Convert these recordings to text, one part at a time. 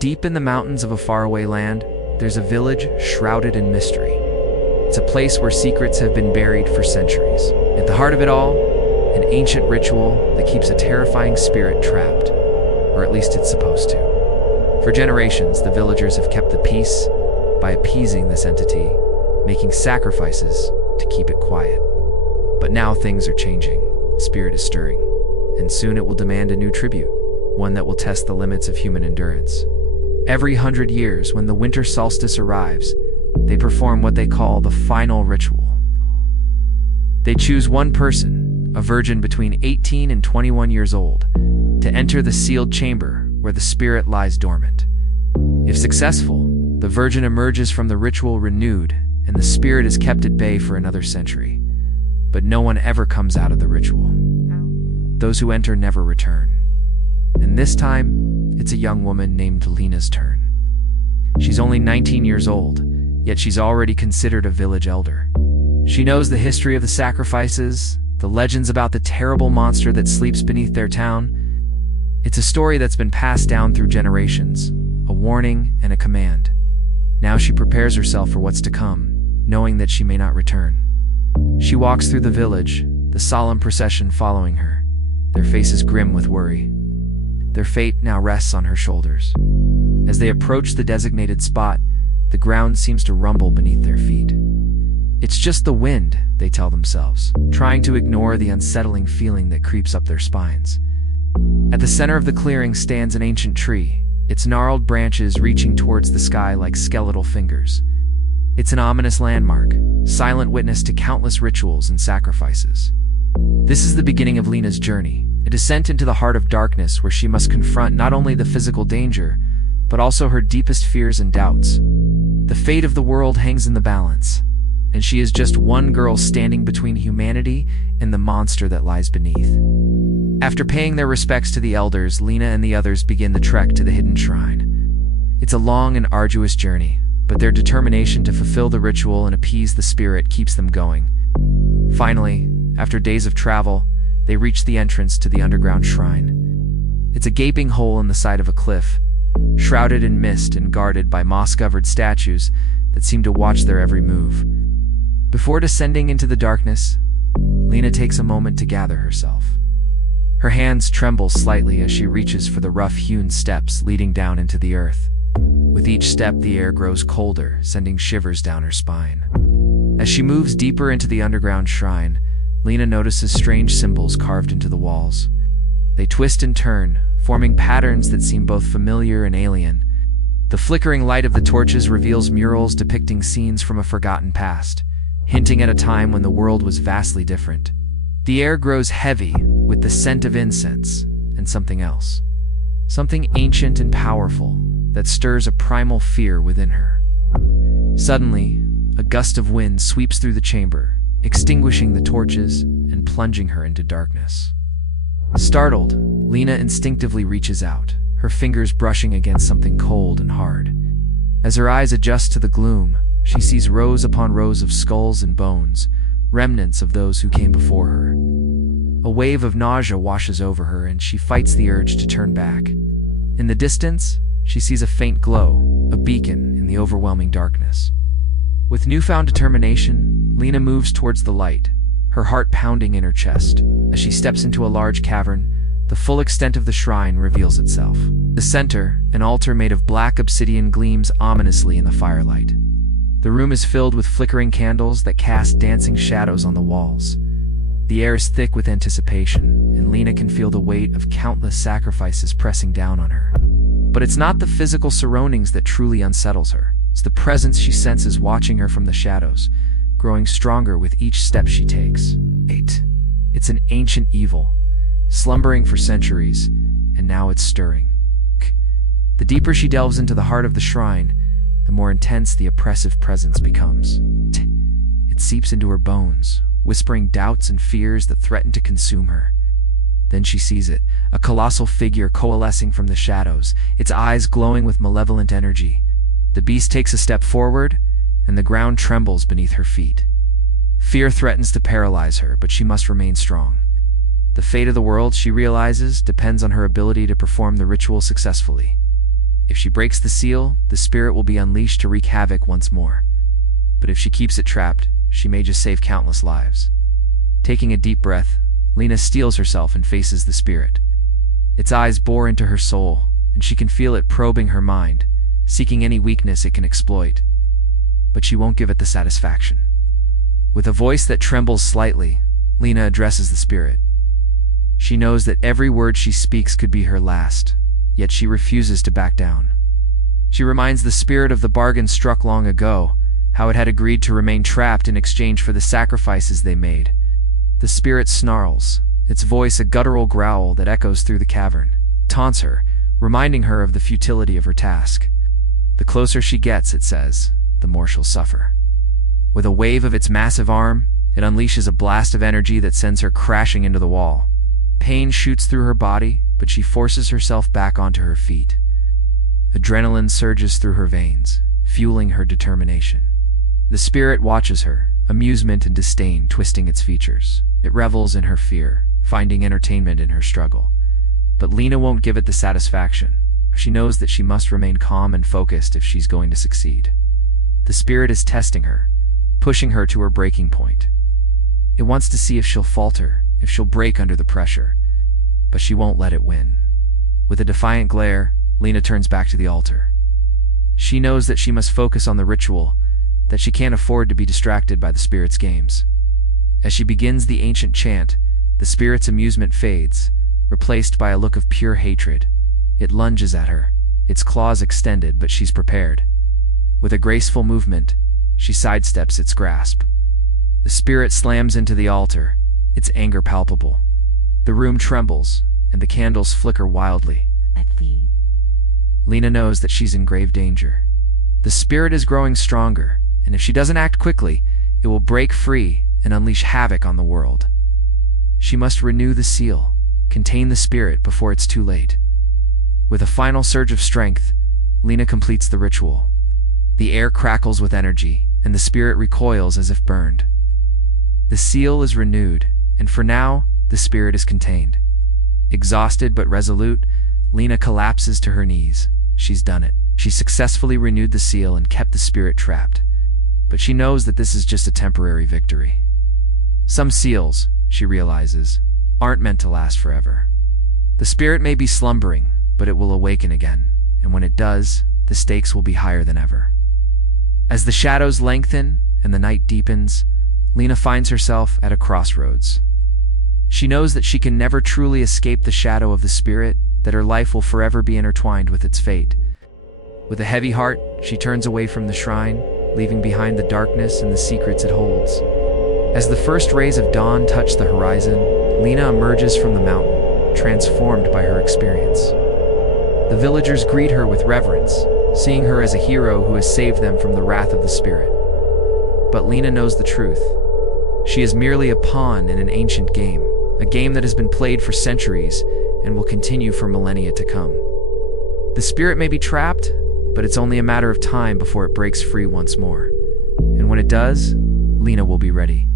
Deep in the mountains of a faraway land, there's a village shrouded in mystery. It's a place where secrets have been buried for centuries. At the heart of it all, an ancient ritual that keeps a terrifying spirit trapped, or at least it's supposed to. For generations, the villagers have kept the peace by appeasing this entity, making sacrifices to keep it quiet. But now things are changing. The spirit is stirring, and soon it will demand a new tribute, one that will test the limits of human endurance. Every 100 years, when the winter solstice arrives, they perform what they call the final ritual. They choose one person, a virgin between 18 and 21 years old, to enter the sealed chamber where the spirit lies dormant. If successful, the virgin emerges from the ritual renewed, and the spirit is kept at bay for another century. But no one ever comes out of the ritual. Those who enter never return. And this time, it's a young woman named Lena's turn. She's only 19 years old, yet she's already considered a village elder. She knows the history of the sacrifices, the legends about the terrible monster that sleeps beneath their town. It's a story that's been passed down through generations, a warning and a command. Now she prepares herself for what's to come, knowing that she may not return. She walks through the village, the solemn procession following her, their faces grim with worry. Their fate now rests on her shoulders. As they approach the designated spot, the ground seems to rumble beneath their feet. It's just the wind, they tell themselves, trying to ignore the unsettling feeling that creeps up their spines. At the center of the clearing stands an ancient tree, its gnarled branches reaching towards the sky like skeletal fingers. It's an ominous landmark, silent witness to countless rituals and sacrifices. This is the beginning of Lena's journey, a descent into the heart of darkness where she must confront not only the physical danger, but also her deepest fears and doubts. The fate of the world hangs in the balance, and she is just one girl standing between humanity and the monster that lies beneath. After paying their respects to the elders, Lena and the others begin the trek to the hidden shrine. It's a long and arduous journey, but their determination to fulfill the ritual and appease the spirit keeps them going. Finally, after days of travel, they reach the entrance to the underground shrine. It's a gaping hole in the side of a cliff, shrouded in mist and guarded by moss-covered statues that seem to watch their every move. Before descending into the darkness, Lena takes a moment to gather herself. Her hands tremble slightly as she reaches for the rough-hewn steps leading down into the earth. With each step, the air grows colder, sending shivers down her spine. As she moves deeper into the underground shrine, Lena notices strange symbols carved into the walls. They twist and turn, forming patterns that seem both familiar and alien. The flickering light of the torches reveals murals depicting scenes from a forgotten past, hinting at a time when the world was vastly different. The air grows heavy with the scent of incense and something else. Something ancient and powerful that stirs a primal fear within her. Suddenly, a gust of wind sweeps through the chamber, extinguishing the torches and plunging her into darkness. Startled, Lena instinctively reaches out, her fingers brushing against something cold and hard. As her eyes adjust to the gloom, she sees rows upon rows of skulls and bones, remnants of those who came before her. A wave of nausea washes over her and she fights the urge to turn back. In the distance, she sees a faint glow, a beacon in the overwhelming darkness. With newfound determination, Lena moves towards the light, her heart pounding in her chest. As she steps into a large cavern, the full extent of the shrine reveals itself. The center, an altar made of black obsidian, gleams ominously in the firelight. The room is filled with flickering candles that cast dancing shadows on the walls. The air is thick with anticipation, and Lena can feel the weight of countless sacrifices pressing down on her. But it's not the physical surroundings that truly unsettles her. It's the presence she senses watching her from the shadows, growing stronger with each step she takes. It's an ancient evil, slumbering for centuries, and now it's stirring. The deeper she delves into the heart of the shrine, the more intense the oppressive presence becomes. It seeps into her bones, whispering doubts and fears that threaten to consume her. Then she sees it, a colossal figure coalescing from the shadows, its eyes glowing with malevolent energy. The beast takes a step forward, and the ground trembles beneath her feet. Fear threatens to paralyze her, but she must remain strong. The fate of the world, she realizes, depends on her ability to perform the ritual successfully. If she breaks the seal, the spirit will be unleashed to wreak havoc once more. But if she keeps it trapped, she may just save countless lives. Taking a deep breath, Lena steels herself and faces the spirit. Its eyes bore into her soul, and she can feel it probing her mind, seeking any weakness it can exploit. But she won't give it the satisfaction. With a voice that trembles slightly, Lena addresses the spirit. She knows that every word she speaks could be her last, yet she refuses to back down. She reminds the spirit of the bargain struck long ago, how it had agreed to remain trapped in exchange for the sacrifices they made. The spirit snarls, its voice a guttural growl that echoes through the cavern, taunts her, reminding her of the futility of her task. The closer she gets, it says, the more she'll suffer. With a wave of its massive arm, it unleashes a blast of energy that sends her crashing into the wall. Pain shoots through her body, but she forces herself back onto her feet. Adrenaline surges through her veins, fueling her determination. The spirit watches her, amusement and disdain twisting its features. It revels in her fear, finding entertainment in her struggle. But Lena won't give it the satisfaction. She knows that she must remain calm and focused if she's going to succeed. The spirit is testing her, pushing her to her breaking point. It wants to see if she'll falter, if she'll break under the pressure. But she won't let it win. With a defiant glare, Lena turns back to the altar. She knows that she must focus on the ritual, that she can't afford to be distracted by the spirit's games. As she begins the ancient chant, the spirit's amusement fades, replaced by a look of pure hatred. It lunges at her, its claws extended, but she's prepared. With a graceful movement, she sidesteps its grasp. The spirit slams into the altar, its anger palpable. The room trembles, and the candles flicker wildly. Lena knows that she's in grave danger. The spirit is growing stronger, and if she doesn't act quickly, it will break free and unleash havoc on the world. She must renew the seal, contain the spirit before it's too late. With a final surge of strength, Lena completes the ritual. The air crackles with energy, and the spirit recoils as if burned. The seal is renewed, and for now, the spirit is contained. Exhausted but resolute, Lena collapses to her knees. She's done it. She successfully renewed the seal and kept the spirit trapped. But she knows that this is just a temporary victory. Some seals, she realizes, aren't meant to last forever. The spirit may be slumbering, but it will awaken again, and when it does, the stakes will be higher than ever. As the shadows lengthen and the night deepens, Lena finds herself at a crossroads. She knows that she can never truly escape the shadow of the spirit, that her life will forever be intertwined with its fate. With a heavy heart, she turns away from the shrine, leaving behind the darkness and the secrets it holds. As the first rays of dawn touch the horizon, Lena emerges from the mountain, transformed by her experience. The villagers greet her with reverence, seeing her as a hero who has saved them from the wrath of the spirit. But Lena knows the truth. She is merely a pawn in an ancient game, a game that has been played for centuries and will continue for millennia to come. The spirit may be trapped, but it's only a matter of time before it breaks free once more. And when it does, Lena will be ready.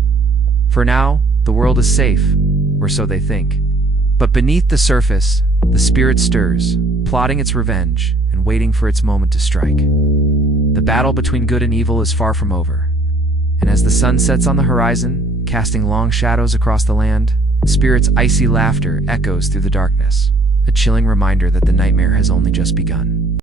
For now, the world is safe, or so they think. But beneath the surface, the spirit stirs, plotting its revenge and waiting for its moment to strike. The battle between good and evil is far from over. And as the sun sets on the horizon, casting long shadows across the land, the spirit's icy laughter echoes through the darkness, a chilling reminder that the nightmare has only just begun.